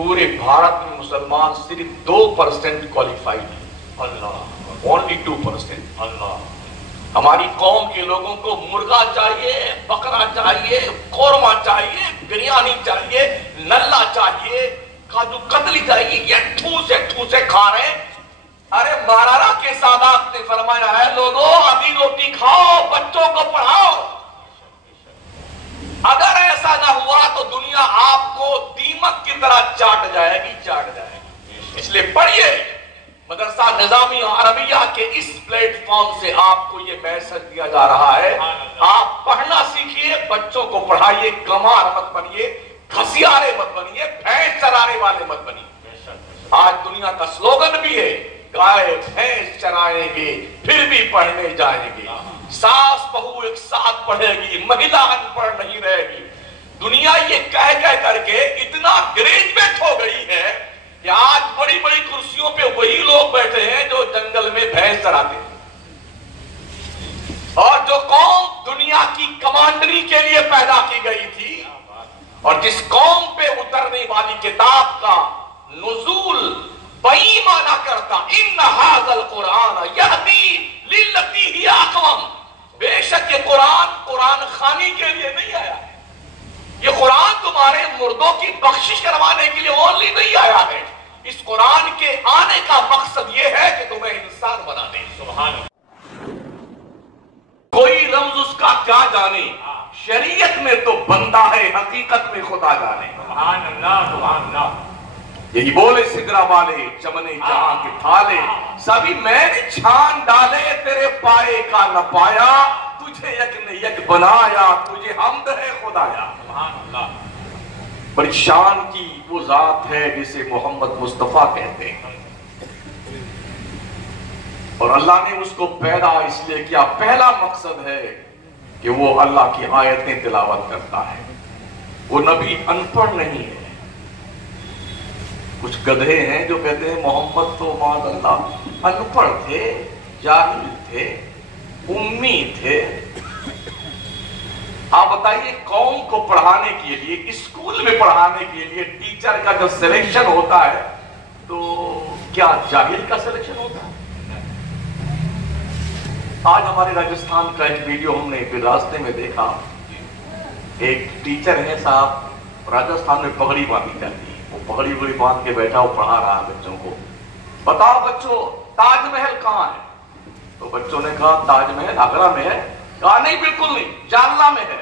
पूरे भारत में मुसलमान सिर्फ 2% क्वालिफाइड है। अल्लाह, ओनली 2%। अल्लाह। हमारी कौम के लोगों को मुर्गा चाहिए, बकरा चाहिए, कौरमा चाहिए, बिरयानी चाहिए, नल्ला चाहिए, काजू कतली चाहिए, ये ठूसे खा रहे हैं। अरे महाराणा के सादात ने फरमाया है, लोगों अभी रोटी खाओ, बच्चों को पढ़ाओ। अगर ऐसा ना हुआ तो दुनिया आपको दीमक की तरह चाट जाएगी। इसलिए पढ़िए। मदरसा निजामी अरबिया के इस प्लेटफॉर्म से आपको ये मैसेज दिया जा रहा है, आप पढ़ना सीखिए, बच्चों को पढ़ाइए, गंवार मत बनिए, घसियारे मत बनिए, भैंस चराने वाले मत बनिए। आज दुनिया का स्लोगन भी है, गाय भैंस चराएंगे फिर भी पढ़ने जाएंगे। सास बहू एक साथ पढ़ेगी, महिला अनपढ़ नहीं रहेगी। दुनिया ये कह करके इतना ग्रेजुएट हो गई है कि आज बड़ी बड़ी कुर्सियों पे वही लोग बैठे हैं जो जंगल में भैंस चराते हैं। और जो कौम दुनिया की कमांडरी के लिए पैदा की गई थी और जिस कौम पे उतरने वाली किताब का नुज़ूल बेईमाना करता, इन्न हाज़ल कुरान यहदी लिल्लती हिया अक़वम, बेशक ये कुरान खानी के लिए नहीं आया है। ये कुरान तुम्हारे मुर्दों की बख्शिश करवाने के लिए ओनली नहीं आया है। इस कुरान के आने का मकसद ये है कि तुम्हें इंसान बना दे। सुभान अल्लाह। कोई रम्ज उसका क्या जाने, शरीयत में तो बंदा है, हकीकत में खुदा जाने। सुभान अल्लाह, सुभान अल्लाह। यही बोले सिगरा वाले चमने जहां के थाले, सभी मैंने छान डाले, तेरे पाए का न पाया, तुझे यक ने यक बनाया, तुझे हमद है खुदाया। सुभान अल्लाह। बड़ी शान की वो जात है जिसे मोहम्मद मुस्तफा कहते हैं, और अल्लाह ने उसको पैदा इसलिए किया, पहला मकसद है कि वो अल्लाह की आयतें तिलावत करता है। वो नबी अनपढ़ नहीं है। कुछ गधे हैं जो कहते हैं मोहम्मद तो माज़अल्लाह अनपढ़ थे, जाहिल थे, उम्मी थे। आप बताइए, कौम को पढ़ाने के लिए, स्कूल में पढ़ाने के लिए टीचर का जो सिलेक्शन होता है, तो क्या जाहिल का सिलेक्शन होता है? आज हमारे राजस्थान का एक वीडियो हमने फिर रास्ते में देखा। एक टीचर है साहब, राजस्थान में पगड़ी बांधी जाती है, वो पगड़ी वगड़ी बांध के बैठा, वो पढ़ा रहा है बच्चों को। बताओ बच्चों, ताजमहल कहाँ है? तो बच्चों ने कहा ताजमहल आगरा में है। कहा नहीं, बिल्कुल नहीं, जालना में है।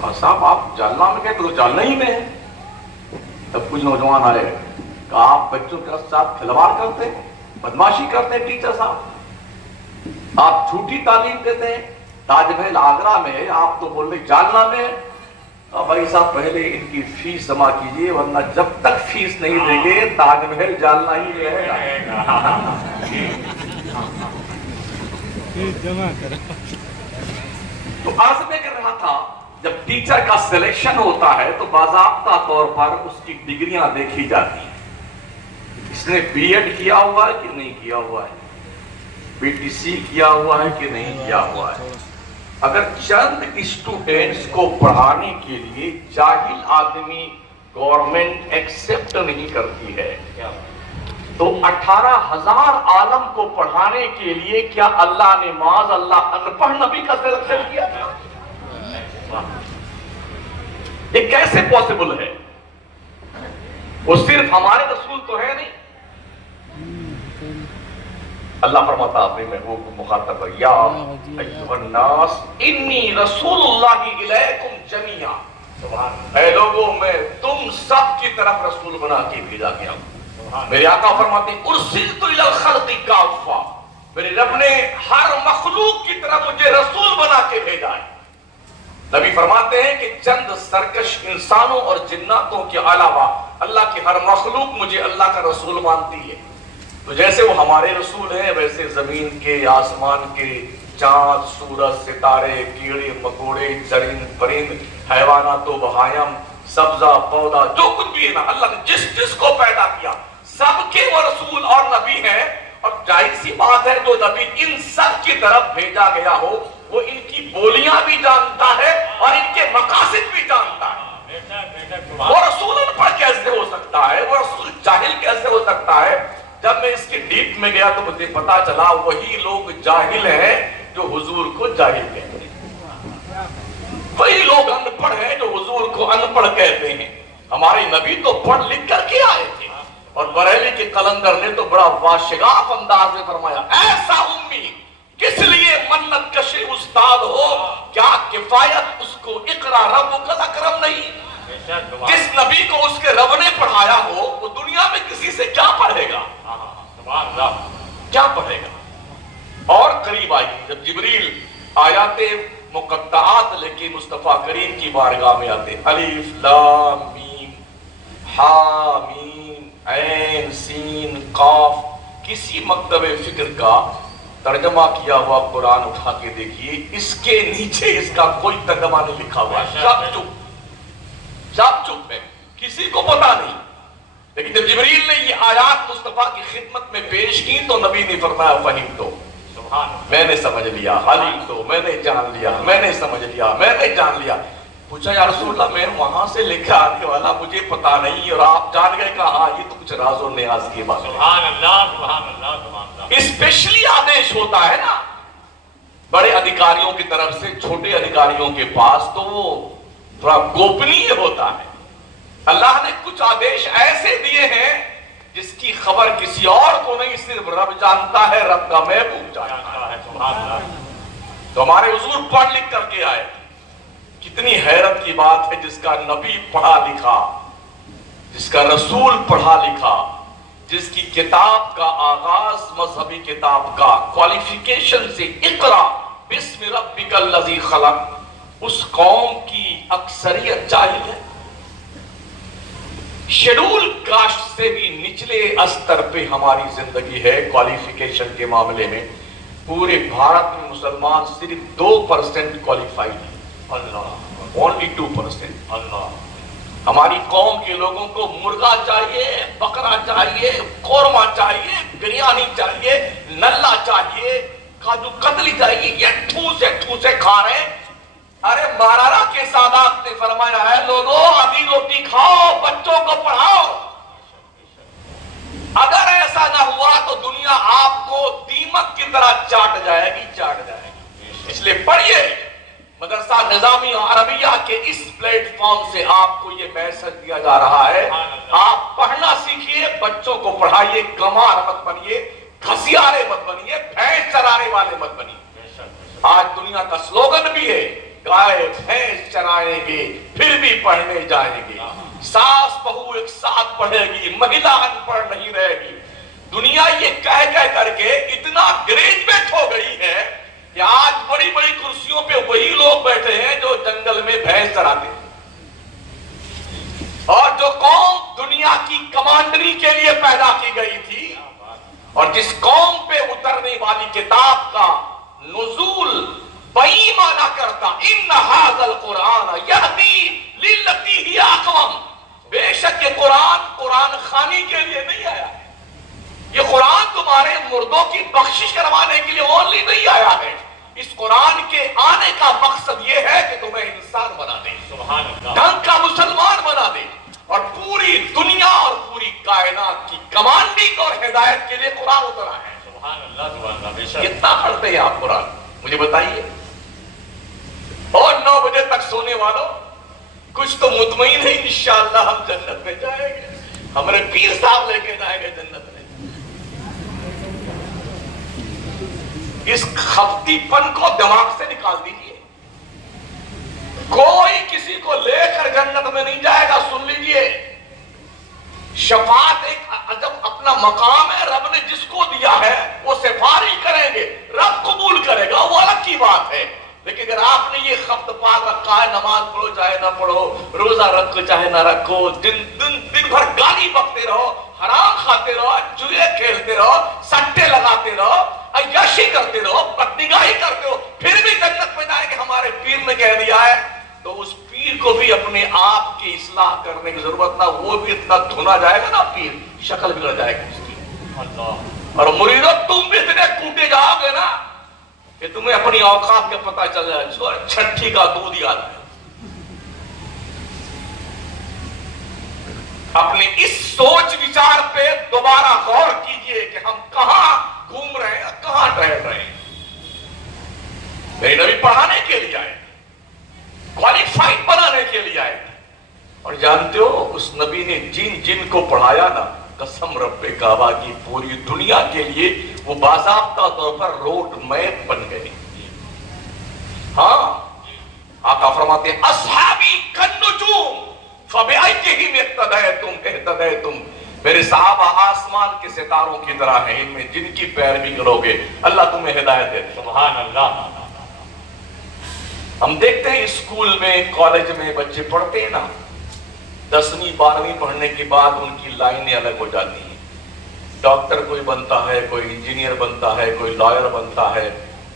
कहा साहब आप जालना में गए? तो जालना ही में है। तब कुछ नौजवान आए, कहा आप बच्चों के साथ खिलवाड़ करते हैं, बदमाशी करते हैं टीचर साहब, आप झूठी तालीम देते हैं। ताजमहल आगरा में है, आप तो बोल रहे जालना में है। भाई साहब पहले इनकी फीस जमा कीजिए, वरना जब तक फीस नहीं देंगे ताजमहल जालना ही रहेगा। जमा करो। तो अर्ज में कर रहा था, जब टीचर का सिलेक्शन होता है तो बाज़ाब्ता तौर पर उसकी डिग्रियां देखी जाती हैं। इसने बीएड किया हुआ है कि नहीं किया हुआ है, बीटीसी किया हुआ है कि नहीं किया हुआ है। अगर चंद स्टूडेंट्स को पढ़ाने के लिए जाहिल आदमी गवर्नमेंट एक्सेप्ट नहीं करती है, तो 18,000 आलम को पढ़ाने के लिए क्या अल्लाह ने माज़अल्लाह अनपढ़ नबी का सिलेक्शन किया था? ये कैसे पॉसिबल है? वो सिर्फ हमारे रसूल तो है नहीं। अल्लाह फरमाता अपने महबूब को मुखातब है, या अय्युहन्नास इन्नी रसूलुल्लाहि इलैकुम जमीआ। सुभान अल्लाह। ऐ लोगों, मैं तुम सब की तरफ रसूल बना के भेजा गया हूं। मेरे आका फरमाते हैं, उर्सिलतु इलल खल्क़ि काफ़ा, मेरे रब ने हर मखलूक की तरफ मुझे रसूल बना के भेजा है। नबी फरमाते हैं कि चंद सरकश इंसानों और जिन्नातों के अलावा अल्लाह की हर मखलूक मुझे अल्लाह का रसूल मानती है। तो जैसे वो हमारे रसूल हैं, वैसे जमीन के, आसमान के, चांद, सूरज, सितारे, कीड़े मकोड़े, चरिंद परिंद, हैवानात व बहायम, सब्जा पौधा, जो कुछ भी है ना, अल्लाह ने जिस जिस को पैदा किया सबके वो रसूल और नबी हैं। और जाहिर सी बात है, जो नबी इन सब की तरफ भेजा गया हो, वो इनकी बोलियां भी जानता है और इनके मकासद भी जानता है। वो रसूल तहकीक में गया तो मुझे पता चला वही लोग जाहिल हैं जो हुजूर को जाहिल कहते हैं, वही लोग अनपढ़ हैं जो हुजूर को अनपढ़ कहते हैं। हमारे नबी तो पढ़ लिख करके आए थे, और बरेली के कलंदर ने तो बड़ा वाशिगाफ अंदाज में फरमाया, ऐसा उम्मी किस लिए मन्नत कशी उस्ताद हो, क्या किफायत उसको इकरा रब्बुकल अकरम नहीं। जिस नबी को उसके रब ने पढ़ाया हो वो दुनिया में किसी से क्या पढ़ेगा, क्या पढ़ेगा। और करीब आई जब जिब्रील आयाते मुकत्ताआत लेके मुस्तफा करीम की बारगाह में आते, अलिफ लाम मीम हा मीम ऐन सीन काफ, किसी मकतबे फिक्र का तर्जमा किया हुआ कुरान उठा के देखिए, इसके नीचे इसका कोई तर्जमा नहीं लिखा हुआ, सब चुप है, किसी को पता नहीं। लेकिन जब जिब्रील ने ये आयात मुस्तफा की खिदमत में पेश की तो नबी ने फरमाया फहीम तो, मैंने समझ लिया, हलीम तो, मैंने जान लिया, मैंने समझ लिया, मैंने जान लिया। पूछा या रसूलल्लाह मैं वहां से लेकर आने वाला, मुझे पता नहीं और आप जान गए, कहा ये तो कुछ राज़ो नियाज़ की बात है। स्पेशली आदेश होता है ना बड़े अधिकारियों की तरफ से छोटे अधिकारियों के पास, तो वो थोड़ा गोपनीय होता है। अल्लाह ने कुछ आदेश ऐसे दिए हैं जिसकी खबर किसी और को नहीं, सिर्फ रब जानता है, रब का महबूब जानता है। तो हमारे हुजूर पढ़ लिख करके आए, कितनी हैरत की बात है। जिसका नबी पढ़ा लिखा, जिसका रसूल पढ़ा लिखा, जिसकी किताब का आगाज मजहबी किताब का क्वालिफिकेशन से इकरा बिस्मि रब्बिकल लज़ी खलक, उस कौम की अक्सरियत जाहिल है। शेड्यूल कास्ट से भी निचले स्तर पे हमारी जिंदगी है क्वालिफिकेशन के मामले में। पूरे भारत में मुसलमान सिर्फ 2% क्वालिफाइड है, अल्लाह, ओनली 2%। अल्लाह, हमारी कौम के लोगों को मुर्गा चाहिए, बकरा चाहिए, कोरमा चाहिए, बिरयानी चाहिए, नल्ला चाहिए, काजू कतली चाहिए, ये ठूसे खा रहे हैं। अरे महाराणा के सादात ने फरमाया है, लोगों आधी रोटी खाओ, बच्चों को पढ़ाओ। अगर ऐसा ना हुआ तो दुनिया आपको दीमक की तरह चाट जाएगी। इसलिए पढ़िए, मदरसा निजामी अरबिया के इस प्लेटफॉर्म से आपको ये मैसेज दिया जा रहा है, आप पढ़ना सीखिए, बच्चों को पढ़ाइए, गंवार मत बनिए, घसियारे मत बनिए, भैंस चराने वाले मत बनिए। आज दुनिया का स्लोगन भी है, गाय भैंस चराएंगे फिर भी पढ़ने जाएंगे, सास बहू एक साथ पढ़ेगी, महिला अनपढ़ नहीं रहेगी। दुनिया ये कह करके इतना ग्रेजुएट हो गई है कि आज बड़ी बड़ी कुर्सियों पे वही लोग बैठे हैं जो जंगल में भैंस चराते हैं। और जो कौम दुनिया की कमांडरी के लिए पैदा की गई थी, और जिस कौम पे उतरने वाली किताब का नुज़ूल बेईमाना करता, इन्ना हाज़ल कुरान यहदी लिल्लती हिय अक़वम, बेशक ये कुरान खानी के लिए नहीं आया है, ये कुरान तुम्हारे मुर्दों की बख्शिश करवाने के लिए ओनली नहीं आया है। इस कुरान के आने का मकसद ये है कि तुम्हें इंसान बना दे, ढंग का मुसलमान बना दे, और पूरी दुनिया और पूरी कायनात की कमांडिंग और हिदायत के लिए कुरान उतरा है। कितना पढ़ते हैं आप कुरान, मुझे बताइए। और 9 बजे तक सोने वालों, कुछ तो मुतमईन है इंशाअल्लाह हम जन्नत में जाएंगे, हमारे पीर साहब लेके जाएंगे जन्नत में। इस खफ्तीपन को दिमाग से निकाल दीजिए। कोई किसी को लेकर जन्नत में नहीं जाएगा। सुन लीजिए, शफात एक अजब अपना मकाम है, रब ने जिसको दिया है वो सिफारिश करेंगे, रब कबूल करेगा, वो अलग की बात है। लेकिन अगर आपने ये खफ्त पाल रखा है, नमाज पढ़ो चाहे ना पढ़ो, रोजा रखो चाहे ना रखो, दिन भर गाली बकते रहो, हराम खाते रहो, जुए खेलते रहो, सट्टे लगाते रहो, अय्याशी करते रहो, बदनिगाही करते हो, फिर भी जन्नत में जाएंगे हमारे पीर ने कह दिया है, तो उस पीर को भी अपने आप की इस्लाह करने की जरूरत ना, वो भी इतना धुना जाएगा ना, पीर शक्ल बिगड़ जाएगी उसकी। और मुरीदो तुम भी इतने कूटे जाओगे ना कि तुम्हें अपनी औकात का पता चल जाए, छठी का दूध याद है। اپنے اس سوچ وچار پہ دوبارہ غور کیجئے کہ ہم کہاں گھوم رہے ہیں، کہاں ٹہل رہے ہیں۔ میرے نبی پڑھانے کے لیے آئے، کوالیفائڈ بنانے کے لیے آئے، اور جانتے ہو اس نبی نے جن جن کو پڑھایا نا، قسم رب کعبہ کی پوری دنیا کے لیے وہ باضابطہ طور پر روڈ میپ بن گئے۔ ہاں، آقا فرماتے ہیں اصحابی کالنجوم فبأیہم اقتدیتم اہتدیتم، میرے صحابہ آسمان کے ستاروں کی طرح ہیں، ان میں جن کی پیروی کرو گے اللہ تمہیں ہدایت دے۔ سبحان اللہ۔ ہم دیکھتے ہیں اسکول میں، کالج میں بچے پڑھتے ہیں نا، 10ویں 12ویں پڑھنے کے بعد ان کی لائنیں الگ ہو جاتی ہیں۔ ڈاکٹر کوئی بنتا ہے، کوئی انجینئر بنتا ہے، کوئی لائر بنتا ہے،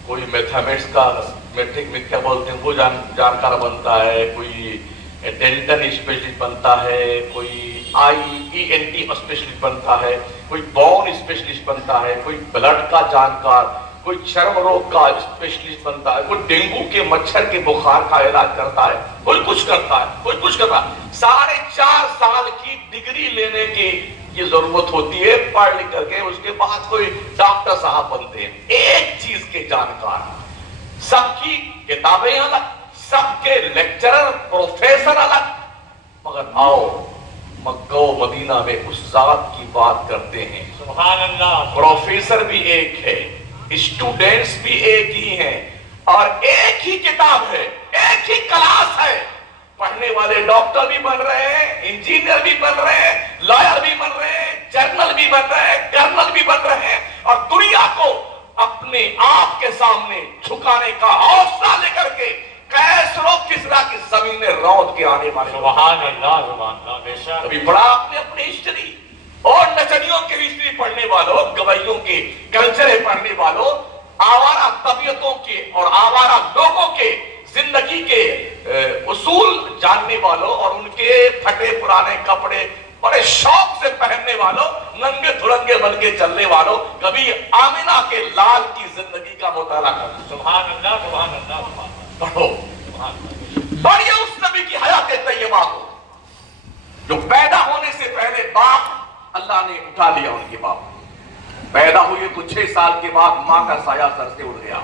کوئی میتھمیٹکس کا میٹرک میں کیا بولتے ہیں وہ جانکار بنتا ہے، کوئی ڈینٹل اسپیشلسٹ بنتا ہے، کوئی ENT اسپیشلسٹ بنتا ہے، کوئی بون اسپیشلسٹ بنتا ہے، کوئی بلڈ کا جانکار، کوئی چرم روگ کا اسپیشلسٹ بنتا ہے، کوئی ڈینگو کے مچھر کے بخار کا علاج کرتا ہے، کوئی کچھ کرتا ہے، کوئی کچھ کرتا ہے۔ 4.5 سال کی ڈگری لینے کی یہ ضرورت ہوتی ہے، پڑھ لکھ کر کے اس کے بعد کوئی ڈاکٹر صاحب بنتے ہیں۔ ایک چیز کے جانکار، سب کی کتابیں الگ، سب کے لیکچرر پروفیسر الگ، مگر آؤ مکہ و مدینہ میں اس ذات کی بات کرتے ہیں۔ سبحان اللہ۔ پروفیسر بھی ایک ہے، اسٹوڈنٹس بھی ایک ہی ہیں، اور ایک ہی کتاب ہے، ایک ہی کلاس ہے۔ پڑھنے والے ڈاکٹر بھی بن رہے ہیں، انجینئر بھی بن رہے ہیں، لائر بھی بن رہے ہیں، جرنل بھی بن رہے ہیں، کرنل بھی بن رہے ہیں، اور دنیا کو اپنے آپ کے سامنے جھکانے کا حوصلہ لے کر کے کیسر و کسریٰ کی زمین میں روت کے آنے والے۔ سبحان اللہ، سبحان اللہ۔ بے شک ابھی پڑھا آپ نے اپنی ہسٹری، اور نچنیوں کی ہسٹری پڑھنے والوں، گویوں کے کلچر پڑھنے والوں، آوارہ طبیعتوں کے اور آوارہ لوگوں کے زندگی کے اصول جاننے والوں، اور ان کے پھٹے پرانے کپڑے بڑے شوق سے پہننے والوں، ننگے دھڑنگے بن کے چلنے والوں، کبھی آمنہ کے لال کی زندگی کا مطالعہ کرو۔ سبحان اللہ، سبحان اللہ، سبحان اللہ۔ پڑھو، پڑھیے اس نبی کی حیات طیبہ کو، جو پیدا ہونے سے پہلے باپ اللہ نے اٹھا لیا، ان کے باپ پیدا ہوئے تو 6 سال کے بعد ماں کا سایہ سر سے اڑ گیا۔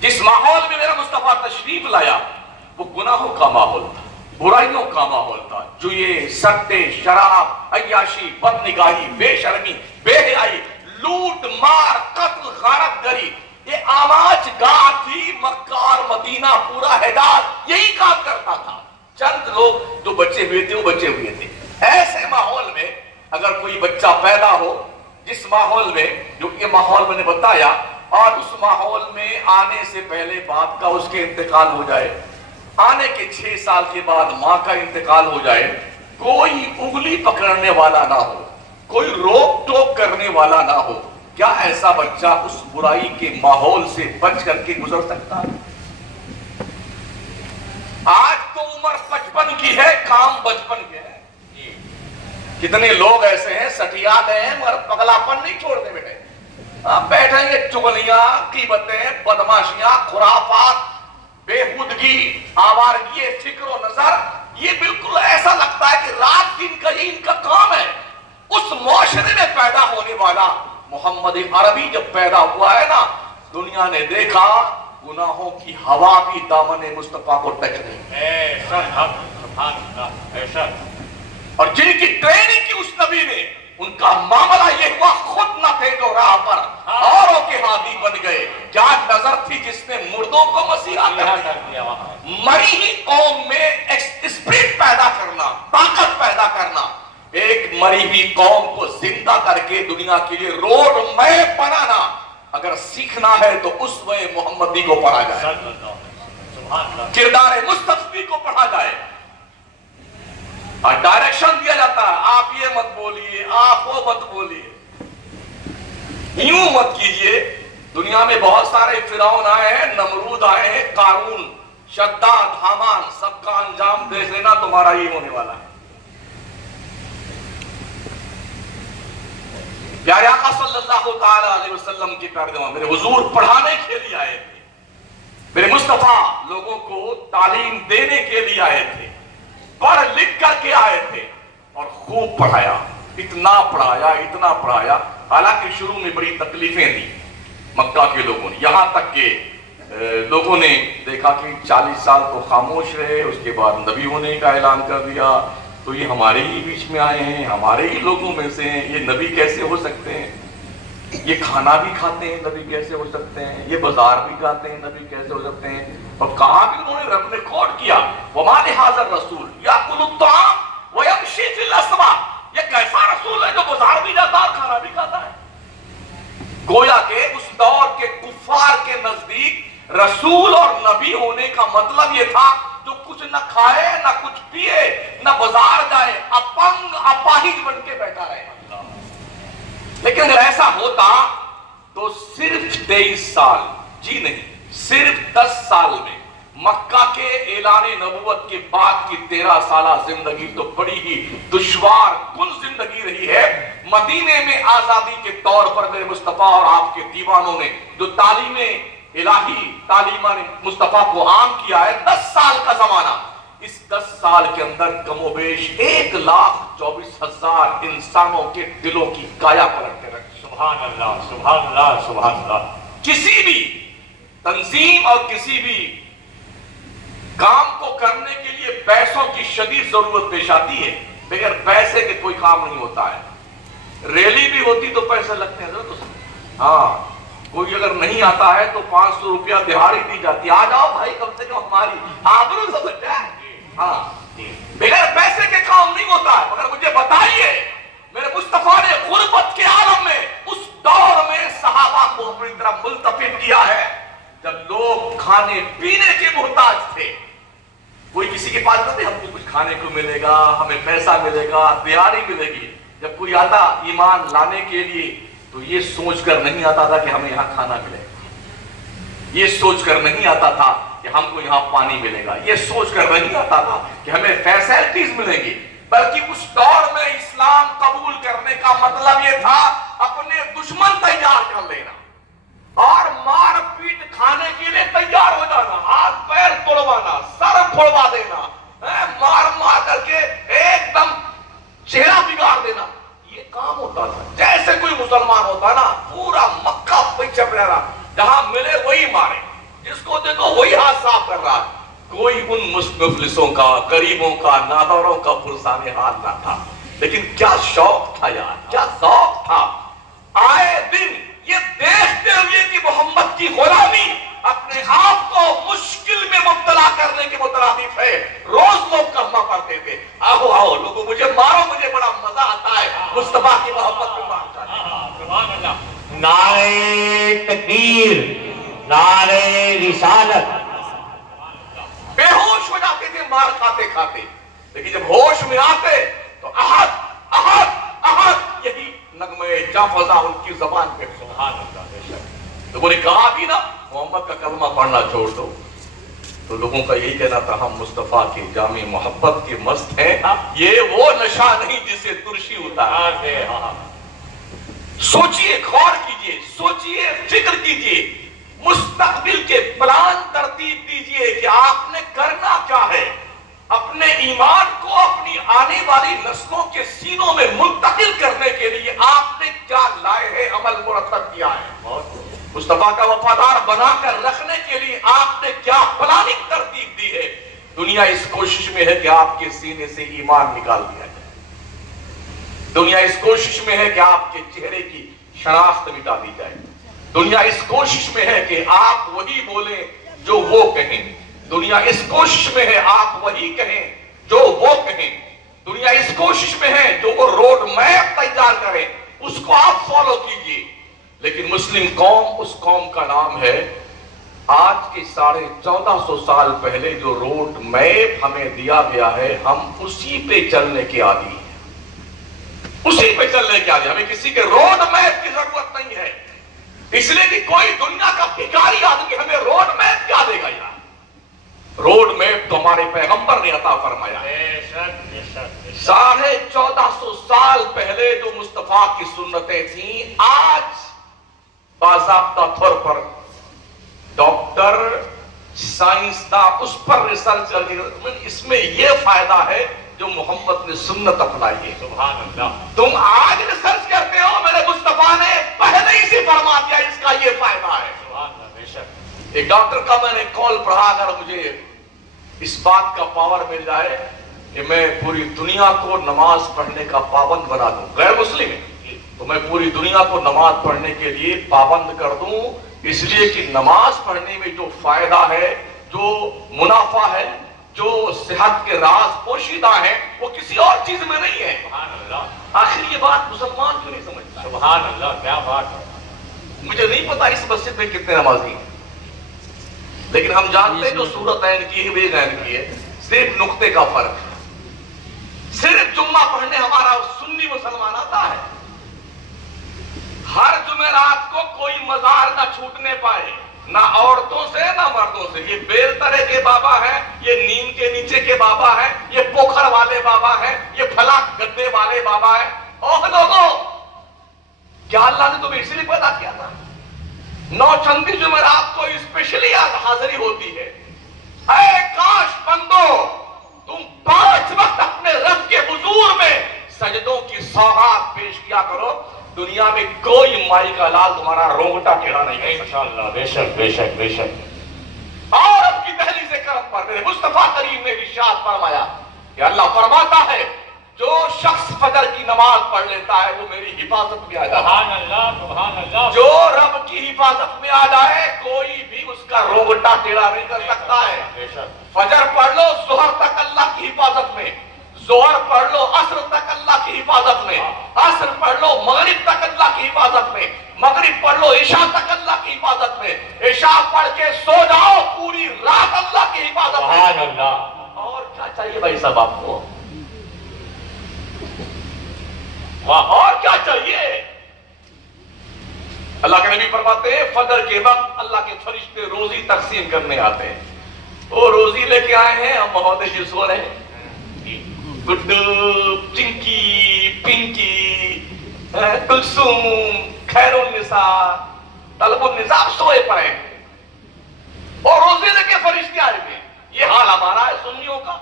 جس ماحول میں میرا مصطفیٰ تشریف لایا وہ گناہوں کا ماحول تھا، برائیوں کا ماحول تھا، جوئے، سٹے، شراب، عیاشی، بدنگاہی، بے شرمی، بے حیائی، لوٹ مار، قتل، غارت گری، یہ آماج گاہ تھی۔ مکہ اور مدینہ، پورا حجاز یہی کام کرتا تھا۔ چند لوگ جو بچے ہوئے تھے وہ بچے ہوئے تھے۔ ایسے ماحول میں اگر کوئی بچہ پیدا ہو، جس ماحول میں، جو یہ ماحول میں نے بتایا، اور اس ماحول میں آنے سے پہلے باپ کا اس کے انتقال ہو جائے، آنے کے 6 سال کے بعد ماں کا انتقال ہو جائے، کوئی انگلی پکڑنے والا نہ ہو، کوئی روک ٹوک کرنے والا نہ ہو، کیا ایسا بچہ اس برائی کے ماحول سے بچ کر کے گزر سکتا ہے؟ آج تو عمر 55 کی ہے، کام 55 کے ہے۔ کتنے لوگ ایسے ہیں، سٹیا گئے ہیں مگر پگلاپن نہیں چھوڑتے بیٹے، بیٹھیں گے چغلیاں، غیبتیں، بدماشیاں، خرافات، بےہودگی، آوارگی، فکر و نظر، یہ بالکل ایسا لگتا ہے کہ رات دن کا یہ ان کا کام ہے۔ اس معاشرے میں پیدا ہونے والا محمد عربی جب پیدا ہوا ہے نا، دنیا نے دیکھا گناہوں کی ہوا بھی دامن مصطفیٰ کو ٹچ نہیں۔ اور جن کی ٹریننگ کی اس نبی نے، ان کا معاملہ یہ ہوا، خود نہ تھے جو راہ پر، اوروں کے ہادی بن گئے۔ کیا نظر تھی جس نے مردوں کو مسیحا کر دیا؟ مری ہی قوم میں اسپرٹ پیدا کرنا، طاقت پیدا کرنا، ایک مری ہوئی قوم کو زندہ کر کے دنیا کے لیے روڈ میپ بنانا، اگر سیکھنا ہے تو اسوہ محمدی کو پڑھا جائے، کردار مصطفی کو پڑھا جائے، اور ڈائریکشن دیا جاتا ہے، آپ یہ مت بولیے، آپ وہ مت بولیے، یوں مت کیجئے۔ دنیا میں بہت سارے فرعون آئے ہیں، نمرود آئے ہیں، قارون، شداد، حامان، سب کا انجام دیکھ لینا، تمہارا یہ ہونے والا ہے۔ پیارے آقا صلی اللہ تعالی علیہ وسلم کی پیروی، میرے حضور پڑھانے کے لیے آئے تھے، میرے مصطفیٰ لوگوں کو تعلیم دینے کے لیے آئے تھے، پڑھ لکھ کر کے آئے تھے، اور خوب پڑھایا، اتنا پڑھایا، حالانکہ شروع میں بڑی تکلیفیں دی مکہ کے لوگوں نے، یہاں تک کہ لوگوں نے دیکھا کہ 40 سال تو خاموش رہے، اس کے بعد نبی ہونے کا اعلان کر دیا، تو یہ ہمارے ہی بیچ میں آئے ہیں، ہمارے ہی لوگوں میں سے ہیں، یہ نبی کیسے ہو سکتے ہیں؟ یہ کھانا بھی کھاتے ہیں، نبی کیسے ہو سکتے ہیں؟ یہ بازار بھی جاتے ہیں، نبی کیسے ہو سکتے ہیں؟ اور کہاں بھی انہوں نے رب نے کوٹ کیا، وَمَا لِهَٰذَا الرَّسُولِ يَأْكُلُ الطَّعَامَ وَيَمْشِي فِي الْأَسْوَاقِ، یہ کیسا رسول ہے جو بازار بھی جاتا اور کھانا بھی کھاتا ہے؟ گویا کہ اس دور کے کفار کے نزدیک رسول اور نبی ہونے کا مطلب یہ تھا جو کچھ نہ کھائے نہ کچھ پیے نہ بازار جائے، اپنگ اپاہج بن کے بیٹھا رہے۔ لیکن اگر ایسا ہوتا تو صرف 23 سال، جی نہیں، صرف 10 سال میں مکہ کے اعلان نبوت کے بعد کی 13 سالہ زندگی تو بڑی ہی دشوار کن زندگی رہی ہے۔ مدینے میں آزادی کے طور پر میرے مصطفیٰ اور آپ کے دیوانوں نے جو تعلیم الہی تعلیمہ نے مصطفیٰ کو عام کیا ہے، 10 سال کا زمانہ، اس 10 سال کے اندر کم و بیش 1,24,000 انسانوں کے دلوں کی کایا پلٹ کے رکھی۔ سبحان اللہ، سبحان اللہ، سبحان اللہ۔ کسی بھی تنظیم اور کسی بھی کام کو کرنے کے لیے پیسوں کی شدید ضرورت پیش آتی ہے، بغیر پیسے کے کوئی کام نہیں ہوتا ہے۔ ریلی بھی ہوتی تو پیسے لگتے ہیں ضرورت، ہاں، کوئی اگر نہیں آتا ہے تو 500 روپیہ دہاڑی دی جاتی ہے، آ جاؤ بھائی کم سے کم ہماری آبرو تو بچ جائے۔ ہاں، بغیر پیسے کے کام نہیں ہوتا ہے۔ مگر مجھے بتائیے، میرے مصطفیٰ نے غربت کے عالم میں اس دور میں صحابہ کو اپنی طرف ملتفت کیا ہے جب لوگ کھانے پینے کے محتاج تھے۔ کوئی کسی کے پاس نہ تھے ہم کو کچھ کھانے کو ملے گا، ہمیں پیسہ ملے گا، دیاری ملے گی۔ جب کوئی آتا ایمان لانے کے لیے تو یہ سوچ کر نہیں آتا تھا کہ ہمیں یہاں کھانا ملے گا، یہ سوچ کر نہیں آتا تھا کہ ہم کو یہاں پانی ملے گا، یہ سوچ کر نہیں آتا تھا کہ ہمیں فیسلٹیز ملیں گی، بلکہ اس دور میں اسلام قبول کرنے کا مطلب یہ تھا اپنے دشمن تیار کر لینا اور مار پیٹ کھانے کے لیے تیار ہو جانا، ہاتھ پیر توڑوانا، سر پھوڑوا دینا، مار مار کر کے ایک دم چہرہ بگاڑ دینا، یہ کام ہوتا تھا۔ جیسے کوئی مسلمان ہوتا نا، پورا مکہ پیچھے پڑ رہا، جہاں ملے وہی مارے، جس کو دیکھو وہی ہاتھ صاف کر رہا، کوئی ان مفلسوں کا، غریبوں کا، ناداروں کا پرسان حال نہ تھا۔ لیکن کیا شوق تھا یار، کیا ذوق تھا، آئے دن یہ دیکھتے ہوئے کہ محمد کی غلامی اپنے آپ کو مشکل میں مبتلا کرنے کے مترادف ہے، روز لوگ کلمہ پڑھتے تھے، آؤ آؤ لوگوں مجھے مارو، مجھے بڑا مزہ آتا ہے مصطفیٰ کی محبت میں مارتا ہے۔ سبحان اللہ۔ نعرہ تکبیر، نعرہ رسالت۔ بے ہوش ہو جاتے تھے مار کھاتے کھاتے، لیکن جب ہوش میں آتے تو احد احد احد یہی نغمے جاں فضا ان کی زبان پہ۔ سبحان اللہ، بے شک۔ لوگوں نے کہا بھی نا محمد کا کلمہ پڑھنا چھوڑ دو، تو لوگوں کا یہی کہنا تھا ہم مصطفیٰ کی جامع محبت کے مست ہیں، یہ وہ نشہ نہیں جسے ترشی ہوتا ہے۔ سوچئے، غور کیجئے، سوچئے، فکر کیجئے، مستقبل کے پلان ترتیب دیجئے کہ آپ نے کرنا کیا ہے، اپنے ایمان کو اپنی آنے والی نسلوں کے سینوں میں منتقل کرنے کے لیے آپ نے کیا لائے ہیں، عمل مرتب کیا ہے، مصطفیٰ کا وفادار بنا کر رکھنے کے لیے آپ نے کیا پلاننگ ترتیب دی ہے۔ دنیا اس کوشش میں ہے کہ آپ کے سینے سے ایمان نکال دیا جائے، دنیا اس کوشش میں ہے کہ آپ کے چہرے کی شناخت مٹا دی جائے، دنیا اس کوشش میں ہے کہ آپ وہی بولیں جو وہ کہیں، دنیا اس کوشش میں ہے آپ وہی کہیں جو وہ کہیں، دنیا اس کوشش میں ہے جو وہ روڈ میپ تیار کریں اس کو آپ فالو کیجئے۔ لیکن مسلم قوم اس قوم کا نام ہے آج کے 1450 سال پہلے جو روڈ میپ ہمیں دیا گیا ہے ہم اسی پہ چلنے کے عادی ہیں، اسی پہ چلنے کے عادی، ہمیں کسی کے روڈ میپ کی ضرورت نہیں ہے، اس لیے کہ کوئی دنیا کا بھکاری آدمی ہمیں روڈ میپ کیا دے گا یار، روڈ میپ تو ہمارے پیغمبر نے عطا فرمایا ہے۔ 1450 سال پہلے جو مصطفیٰ کی سنتیں تھیں آج باضابطہ طور پر ڈاکٹر سائنسداں اس پر ریسرچ، اس میں یہ فائدہ ہے जो मोहम्मद ने सुन्नत अपनाई है। सुभान अल्लाह। तुम आज रिसर्च करते हो, मेरे मुस्तफा ने पहले ही से फरमा दिया इसका ये फायदा है। सुभान अल्लाह, बेशक। एक डॉक्टर का मैंने कॉल पढ़ा, अगर मुझे इस बात का पावर मिल जाए कि मैं पूरी दुनिया को नमाज पढ़ने का पाबंद बना दूं, गैर मुस्लिम है तो मैं पूरी दुनिया को नमाज पढ़ने के लिए पाबंद कर दूं, इसलिए कि नमाज पढ़ने में जो फायदा है, जो मुनाफा है, जो सेहत के राज पोशीदा है, वो किसी और चीज में नहीं है। सुभान अल्लाह। आखिर ये बात मुसलमान क्यों नहीं समझता? सुभान अल्लाह, क्या बात है। मुझे नहीं पता इस मस्जिद में कितने नमाजी हैं, लेकिन हम जानते हैं जो सूरत ऐन की है, वेद ऐन की है, सिर्फ नुक्ते का फर्क है। सिर्फ जुम्मा पढ़ने हमारा सुन्नी मुसलमान आता है, हर जुमेरात को कोई मजार ना छूटने पाए, ना औरतों से ना मर्दों से। ये बेलतरे के बाबा है, ये नीम के नीचे के बाबा है, ये पोखर वाले बाबा है, ये फला गद्दे वाले बाबा है। ओह लोगों, क्या अल्लाह ने तुम्हें इसीलिए पैदा किया था? नौचंदी जुमेरात को स्पेशली आज हाजिरी होती है। ऐ काश बंदो, तुम 5 वक्त अपने रब के हुजूर में सजदों की सौगात पेश किया करो, दुनिया में कोई माई का लाल तुम्हारा रोंगटा टेढ़ा नहीं कर सकता। इंशाअल्लाह, बेशक बेशक बेशक। और अब की दहली से करम पर मेरे मुस्तफा करीम ने इरशाद फरमाया कि अल्लाह फरमाता है, जो शख्स फजर की नमाज पढ़ लेता है वो मेरी हिफाजत में आ जाता है। सुभान अल्लाह, सुभान अल्लाह। जो रब की हिफाजत में आ जाए, कोई भी उसका रोंगटा टेढ़ा नहीं कर सकता है। बेशक। फजर पढ़ लो, जोहर तक अल्लाह की हिफाजत में, जोहर पढ़ लो असर तक अल्लाह की हिफाजत में, असर पढ़ लो मगरिब तक अल्लाह की हिफाजत में, मगरिब पढ़ लो इशा तक अल्लाह की हिफाजत में, इशा पढ़ के सो जाओ, पूरी रात अल्लाह की हिफाजत में। सुभान अल्लाह। और क्या चाहिए भाई साहब आपको? वाह। और क्या चाहिए? अल्लाह के नबी फरमाते हैं, फजर के वक्त अल्लाह के फरिश्ते रोजी तकसीम करने आते हैं। वो रोजी लेके आए हैं, हम महोदय जी सो रहे हैं, गुड्डू, चिंकी, पिंकी, कुलसुम, खैरुन्निसा, तलबुन्निसा सोए पड़े हैं और रोजे लेके फरिश्ते आए हुए। ये हाल हमारा है सुन्नियों का।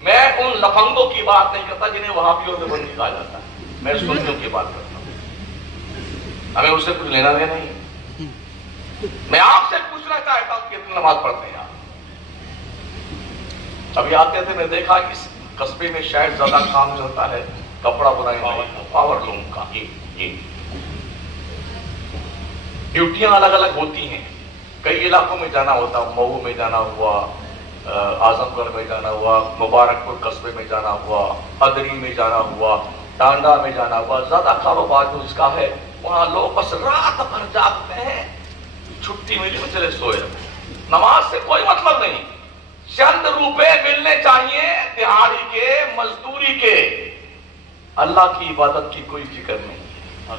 मैं उन लफंगों की बात नहीं करता जिन्हें वहाबियों में बंदी कहा जाता है, मैं सुन्नियों की बात करता हूं। हमें उससे कुछ लेना देना नहीं है। मैं आपसे पूछना चाहता हूं कितनी नमाज पढ़ते हैं आप? अभी आते थे, मैं देखा इस कस्बे में शायद ज्यादा काम चलता है कपड़ा बुनाई में, पावर लूम का। ड्यूटियां अलग अलग होती हैं, कई इलाकों में जाना होता, मऊ में जाना हुआ, आजमगढ़ में जाना हुआ, मुबारकपुर कस्बे में जाना हुआ, अदरी में जाना हुआ, टांडा में जाना हुआ। ज्यादा कारोबार जो इसका है, वहां लोग बस रात भर जागते हैं, छुट्टी मिली तो चले सोए। नमाज से कोई मतलब नहीं, चंद रुपए मिलने चाहिए दिहाड़ी के, मजदूरी के, अल्लाह की इबादत की कोई फिक्र नहीं है,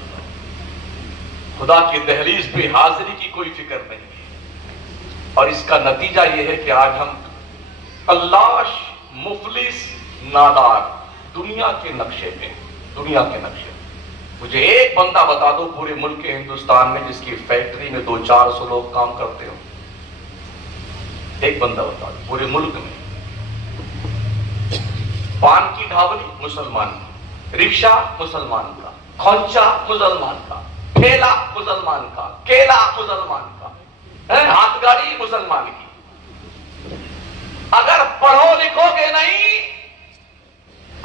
खुदा की दहलीज पे हाजिरी की कोई फिक्र नहीं है। और इसका नतीजा यह है कि आज हम तल्लाश, मुफलिस, नादार, दुनिया के नक्शे पे, दुनिया के नक्शे। मुझे एक बंदा बता दो पूरे मुल्क के हिंदुस्तान में जिसकी फैक्ट्री में 200-400 लोग काम करते हो, एक बंदा बता दो पूरे मुल्क में। पान की ढाबली मुसलमान की, रिक्शा मुसलमान का, खोंचा मुसलमान का, ठेला मुसलमान का, केला मुसलमान का, हाथ गाड़ी मुसलमान की। अगर पढ़ो लिखोगे नहीं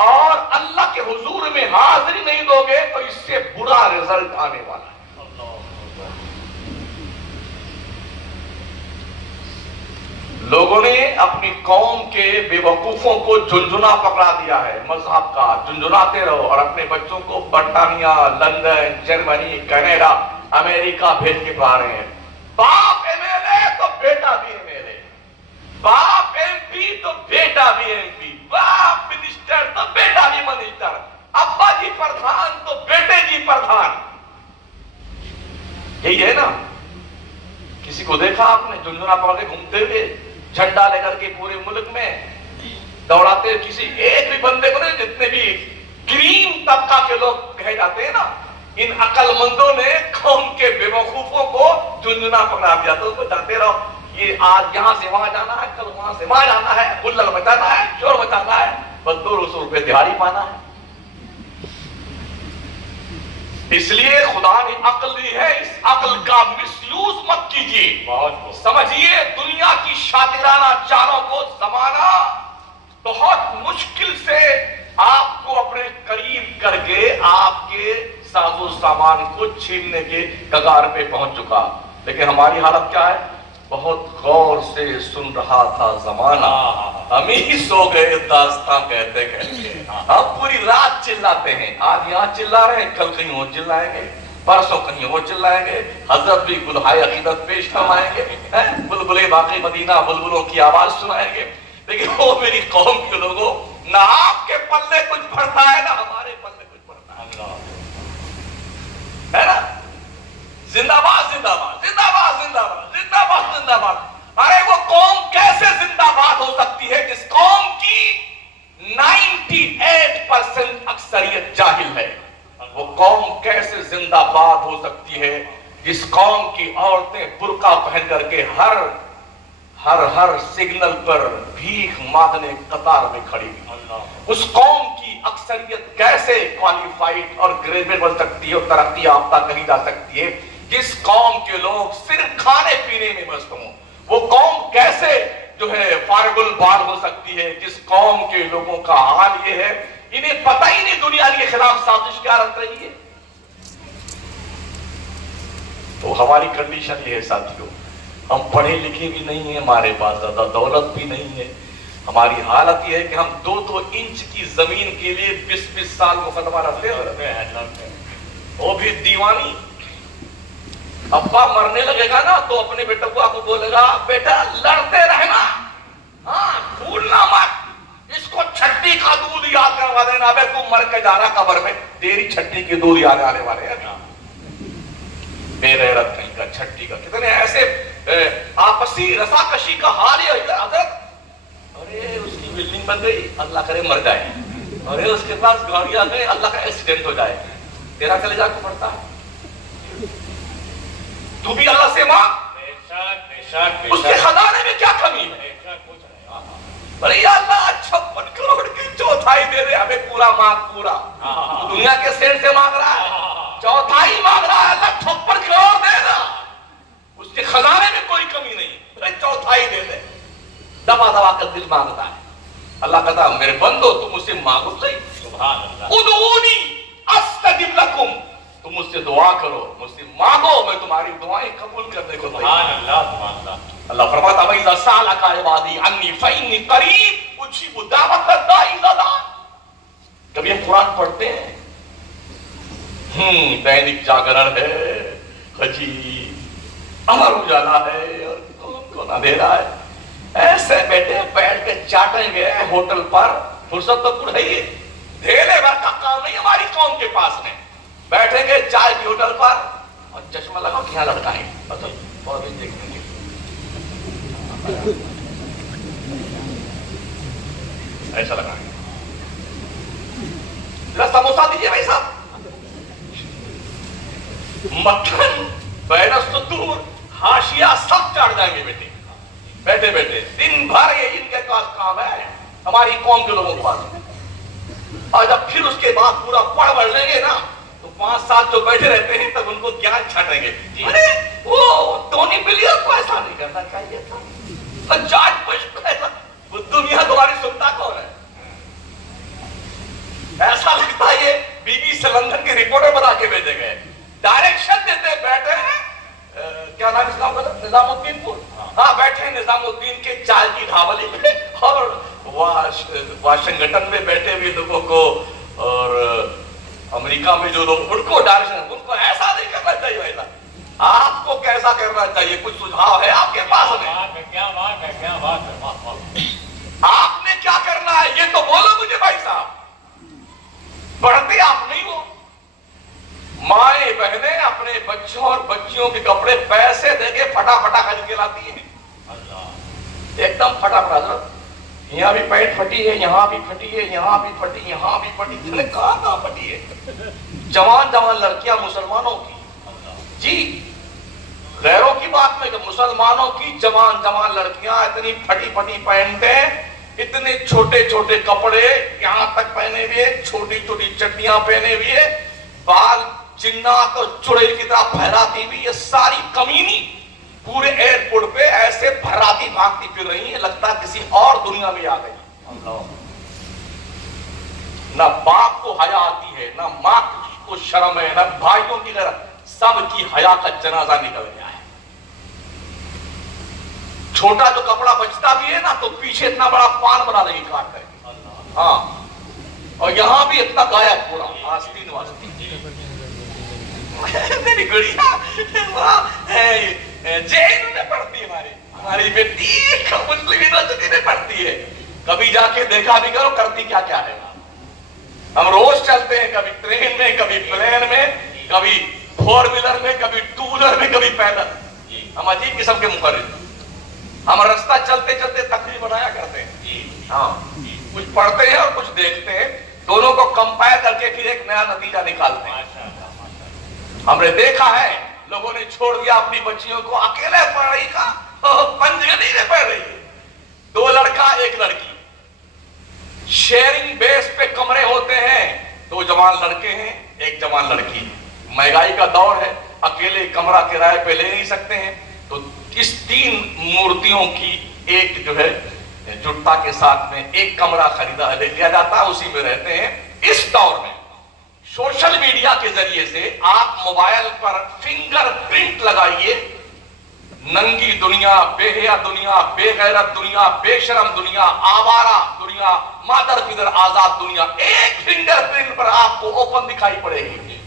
और अल्लाह के हुजूर में हाजिरी नहीं दोगे तो इससे बुरा रिजल्ट आने वाला है। लोगों ने अपनी कौम के बेवकूफों को झुंझुना पकड़ा दिया है मजहब का, झुंझुनाते रहो और अपने बच्चों को बर्तानिया, लंदन, जर्मनी, कनाडा, अमेरिका भेज के पढ़ा रहे हैं। बाप एमएलए तो बेटा भी एमएलए, बाप एमपी तो बेटा भी एमपी, बाप मिनिस्टर तो बेटा भी मिनिस्टर, अब्बा जी प्रधान तो बेटे जी प्रधान। यही है ना? किसी को देखा आपने झुंझुना पकड़ के घूमते हुए, झंडा लेकर के पूरे मुल्क में दौड़ाते? किसी एक भी बंदे को नहीं? जितने भी ग्रीन तबका के लोग कहे जाते हैं ना, इन अकलमंदों ने कौम के बेवकूफों को झुंझुना पकड़ा दिया। तो उसको जाते रहो, ये आज यहां से वहां जाना है, कल वहां से वहां जाना है, हुल्लड़ मचाना है, शोर मचाना है। बदलू रसूल पे दिहाड़ी पाना है। इसलिए खुदा ने अक्ल दी है, इस अक्ल का मिसयूज मत कीजिए। बहुत समझिए दुनिया की शातिराना चालों को जमाना बहुत मुश्किल से आपको अपने करीब करके आपके साजो सामान को छीनने के कगार पे पहुंच चुका। लेकिन हमारी हालत क्या है? बहुत गौर से सुन रहा था जमाना, हम ही सो गए दास्तां कहते कहते। अब पूरी रात चिल्लाते हैं, आज यहाँ चिल्ला रहे हैं, कल कहीं और चिल्लाएंगे, परसों कहीं और चिल्लाएंगे। हजरत भी गुलहाय अकीदत पेश फरमाएंगे, बुलबुले बाकी मदीना बुलबुलों की आवाज सुनाएंगे। लेकिन वो मेरी कौम के लोगों, ना आपके पल्ले कुछ पड़ता है ना हमारे पल्ले कुछ पड़ता है ना? जिंदाबाद जिंदाबाद जिंदाबाद जिंदाबाद जिंदाबाद जिंदाबाद। अरे वो कौम कैसे जिंदाबाद हो सकती है जिस कौम की 98% अक्सरियत जाहिल है? वो कौम कैसे जिंदाबाद हो सकती है जिस कौम की औरतें बुर्का पहन करके हर सिग्नल पर भीख मांगने कतार में खड़ी? उस कौम की अक्सरियत कैसे क्वालिफाइड और ग्रेजुएट बन सकती है और तरक्की याफ्ता कही जा सकती है जिस कौम के लोग सिर्फ खाने पीने में मस्त हों? वो कौम कैसे जो है फारगुल बाल हो सकती है जिस कौम के लोगों का हाल ये है इन्हें पता ही नहीं दुनिया के खिलाफ साजिश क्या रख रही है। तो हमारी कंडीशन ये है साथियों, हम पढ़े लिखे भी नहीं है, हमारे पास ज्यादा दौलत भी नहीं है। हमारी हालत यह है कि हम 2-2 इंच की जमीन के लिए 20-20 साल मुकदमा रखते हैं, वो भी दीवानी। अब्बा मरने लगेगा ना तो अपने बेटे को बोलेगा, बेटा लड़ते रहना, हाँ भूलना मत, इसको छट्टी का दूध याद करवा देना। अबे तू मर के जा रहा कब्र में, तेरी छट्टी के दूध याद आने वाले हैं। बेगैरत कहीं का, छट्टी का। कितने ऐसे आपसी रसाकशी का हाल है हजरत। अरे उसकी बिल्डिंग बन गई, अल्लाह करे मर जाए। अरे उसके पास गाड़ी आ गई, अल्लाह का एक्सीडेंट हो जाए। तेरा कलेजा को पड़ता है, तू भी अल्लाह से मांग। उसके खजाने में क्या कमी है? अरे या अल्लाह 56 करोड़ की चौथाई दे दे हमें, पूरा मांग पूरा। तो दुनिया के सेठ से मांग रहा है, चौथाई मांग रहा है, अल्लाह 56 करोड़ दे रहा, उसके खजाने में कोई कमी नहीं, अरे चौथाई दे दे। दबा दबा कर दिल मांगता है। अल्लाह कहता है मेरे बंदो तुम मुझसे मांगो सही, सुभान अल्लाह, उदऊनी अस्तजिब लकुम, तुम मुझसे दुआ करो, मुझसे मांगो, मैं तुम्हारी दुआएं कबूल करने को तैयार। सुभान अल्लाह सुभान अल्लाह। अल्लाह फरमाता है इज़ा सालका इबादी अन्नी फइन्नी करीब उजीबु दावत दाई इज़ा दान। जब ये कुरान पढ़ते हैं, दैनिक जागरण है, खजी अमर उजाला है और कौन अंधेरा है, ऐसे बैठे बैठ के चाटेंगे होटल पर, फुर्सत तो पूरा ही है, धेले भर का काम नहीं हमारी कौम के पास में। बैठेंगे चाय की होटल पर और चश्मा लगा के यहाँ लड़काएंगे, मतलब और भी देखेंगे, ऐसा लगाएंगे। समोसा दीजिए भाई साहब, मक्खन बैन सुदूर हाशिया सब चढ़ जाएंगे बेटे, बैठे बैठे दिन भर ये इनके पास काम है हमारी कौम के लोगों के पास। और जब फिर उसके बाद पूरा पढ़ बढ़ लेंगे ना तो 5-7 जो बैठे रहते हैं तब उनको ज्ञान छाटेंगे। अरे वो टोनी ब्लेयर को ऐसा नहीं करना चाहिए था, जॉर्ज बुश को ऐसा, वो दुनिया तुम्हारी सुनता कौन है? ऐसा लगता है ये बीबीसी लंदन के रिपोर्टर बना के भेजे गए, डायरेक्शन देते बैठे हैं। क्या नाम इसका होगा? निजामुद्दीनपुर। हाँ बैठे निजामुद्दीन के चाय की ढाबली में और वाशिंगटन में बैठे हुए लोगों को और अमेरिका में जो लोग उनको डायरेक्शन, उनको ऐसा नहीं करना चाहिए। ऐसा आपको कैसा करना चाहिए? कुछ सुझाव है आपके पास में? क्या बात है, क्या बात है, आपने क्या करना है ये तो बोलो मुझे भाई साहब। पढ़ते आप नहीं हो, माए बहनें अपने बच्चों और बच्चियों के कपड़े पैसे देके फटाफटा खरीद के लाती हैं, एकदम फटाफट। यहाँ भी पैंट फटी है, यहाँ भी फटी है, यहाँ भी फटी, यहाँ भी फटी, कहाँ फटी है? जवान जवान लड़कियां मुसलमानों की, जी गैरों की बात में, मुसलमानों की जवान जवान लड़कियां इतनी फटी फटी पहनते इतने छोटे छोटे कपड़े यहां तक पहने हुए, छोटी छोटी चड्डियां पहने हुए, बाल चिन्नात और चुड़ैल की तरह फहराती हुई, ये सारी कमीनी पूरे एयरपोर्ट पे ऐसे फहराती भागती फिर रही है, लगता है किसी और दुनिया में आ गई। ना बाप को हया आती है, ना माँ को शर्म है, ना भाइयों की तरह, सबकी हया का जनाजा निकल गया है। छोटा जो कपड़ा बचता भी है ना, तो पीछे इतना बड़ा पान बना देगी काट करके। हाँ, और यहां भी इतना गायब पूरा आस्तीन वास्तीन। मेरी गुड़िया जैन में पढ़ती है, हमारी बेटी मुस्लिम यूनिवर्सिटी में पढ़ती है। कभी जाके देखा भी करो करती क्या क्या है। हम रोज चलते हैं, कभी ट्रेन में, कभी प्लेन में, कभी फोर व्हीलर में, कभी टू व्हीलर में, कभी पैदल। हम अजीब किस्म के मुखर्रिज, हम रास्ता चलते चलते तकरीर बनाया करते हैं। हाँ, कुछ पढ़ते हैं और कुछ देखते हैं, दोनों को कंपेयर करके फिर एक नया नतीजा निकालते हैं। हमने देखा है लोगों ने छोड़ दिया अपनी बच्चियों को, अकेले पढ़ रही का पंजगनी में पढ़ रही है, 2 लड़का 1 लड़की, शेयरिंग बेस पे कमरे होते हैं, 2 जवान लड़के हैं 1 जवान लड़की। महंगाई का दौर है, अकेले कमरा किराए पे ले नहीं सकते हैं, तो इस 3 मूर्तियों की एक जो है जुटता के साथ में एक कमरा खरीदा ले लिया जाता है, उसी में रहते हैं। इस दौर में सोशल मीडिया के जरिए से आप मोबाइल पर फिंगरप्रिंट लगाइए, नंगी दुनिया, बेहया दुनिया, बेगैरत दुनिया, बेशरम दुनिया, आवारा दुनिया, मादर पिदर आजाद दुनिया, एक फिंगरप्रिंट पर आपको ओपन दिखाई पड़ेगी।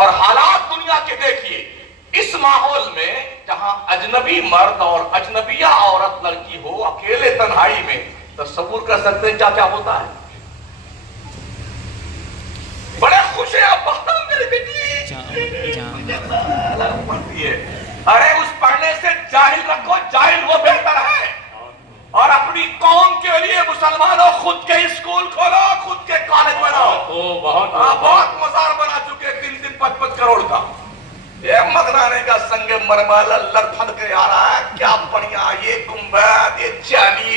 और हालात दुनिया के देखिए, इस माहौल में जहां अजनबी मर्द और अजनबिया औरत लड़की हो अकेले तन्हाई में, तस्वीर कर सकते हैं क्या क्या होता है। बड़े खुश है आप, मेरी बेटी पढ़ती है। अरे उस पढ़ने से जाहिल रखो, जाहिल वो बेहतर है। और अपनी कौम के लिए मुसलमानों खुद के स्कूल खोलो, खुद के कॉलेज बनाओ। बहुत मजार बना चुके 3-3, 5-5 करोड़ का। ये मगनाने का संगे मरमल लड़फड़ के आ रहा है, क्या बढ़िया ये गुंबद, ये जाली।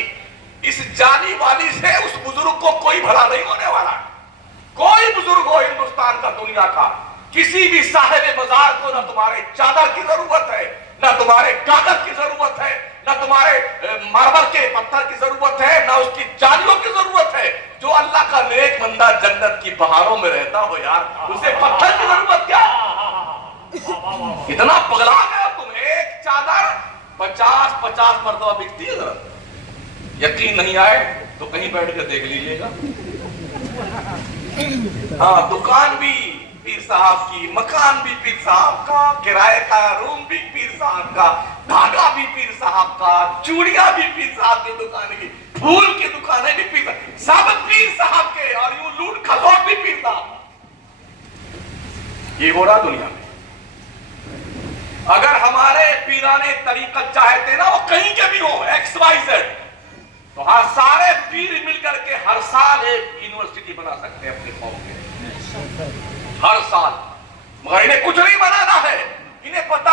इस जाली वाली से उस बुजुर्ग को कोई भला नहीं होने वाला। कोई बुजुर्ग हो हिंदुस्तान का, दुनिया का, किसी भी साहिब मजार को ना तुम्हारे चादर की जरूरत है, ना तुम्हारे कागज की जरूरत है, ना तुम्हारे मार्बल के पत्थर की जरूरत है, ना उसकी जालियों की जरूरत है। जो अल्लाह का नेक बंदा जन्नत की बहारों में रहता हो यार, उसे पत्थर की जरूरत क्या? इतना पगला गया तुम। एक चादर 50-50 मरतबा बिकती है। जरा यकीन नहीं आए तो कहीं बैठ कर देख लीजिएगा। हाँ, दुकान भी पीर साहब की, मकान भी पीर साहब का, किराए का रूम भी पीर साहब का, धागा भी पीर साहब का, चूड़ियां भी पीर साहब की दुकान की, फूल की दुकानें भी पीर साहब, सब पीर साहब के, और यूं लूट खसोट भी पीर साहब। ये हो रहा दुनिया में। अगर हमारे पीराने तरीकत चाहते ना, वो कहीं के भी हो, XYZ, तो हाँ सारे पीर मिलकर के हर साल एक यूनिवर्सिटी बना सकते हैं अपने कौम के, हर साल। मगर इन्हें कुछ नहीं बनाना है। इन्हें पता